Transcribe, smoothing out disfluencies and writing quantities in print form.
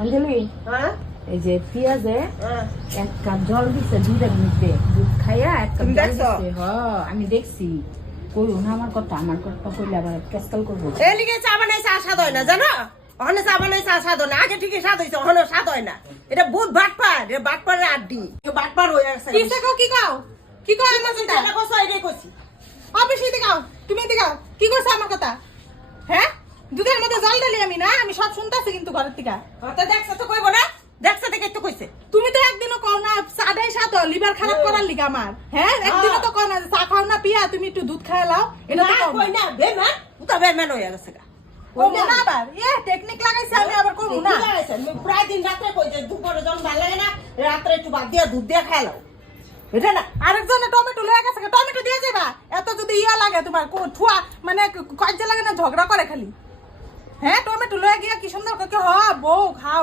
অঞ্জলি হ্যাঁ এই যে পেঁয়াজে হ্যাঁ এক কাপ জল দিছে দুধের মধ্যে দুধ খাইয়া এক কাপ তুমি জল দেখছো? দিছে আমি দেখছি কইও না আমার কথা কইলে আবার ক্যাসকাল করবো এই লিগে চা বানাই চা স্বাদ হয় না জানো ওখানে চা বানাই চা স্বাদ হয় না আগে ঠিকই স্বাদ হয়েছে ওখানে স্বাদ হয় না এটা বহুত বাটপার এটা বাটপারের আড্ডি বাটপার হয়ে গেছে কি শেখাও কি কাও আমার কথা এটা কইছো এটাই কইছি অফিসে দিকাও তুমি দিকাও কি করছো আমার কথা হ্যাঁ দুধের মধ্যে জল ঢালি আমি না আমি সব শুনতাছি কিন্তু ঘরের থেকে তো দেখছো তো কইবো না দেখছো দেখে তো কইছে তুমি তো একদিনও কও না চাটাই সাত লিভার খারাপ করার লিগা আমার হ্যাঁ একদিনও তো কও না যে চা খাও না পিয়া তুমি একটু দুধ খাই লাও এটা তো কও কই না বেমান উতা বেমান হয়ে গেছে গা কমু না আবার টেকনিক লাগাইছে আমি আবার কমু না প্রায় দিন রাত্রে কই যে দুপুরে যখন ভালো লাগে না রাত্রে একটু বাদ দিয়া দুধ দিয়ে খাই লাও এটা না আরেকজনে টমেটো লয়ে গেছে টমেটো দিয়ে যাবা এত যদি ইয়া লাগে তোমার ঠুয়া মানে কজ্জা লাগে না ঝগড়া করে খালি হ্যাঁ টমেটো লয়ে গিয়া কি সুন্দর হ বউ খাও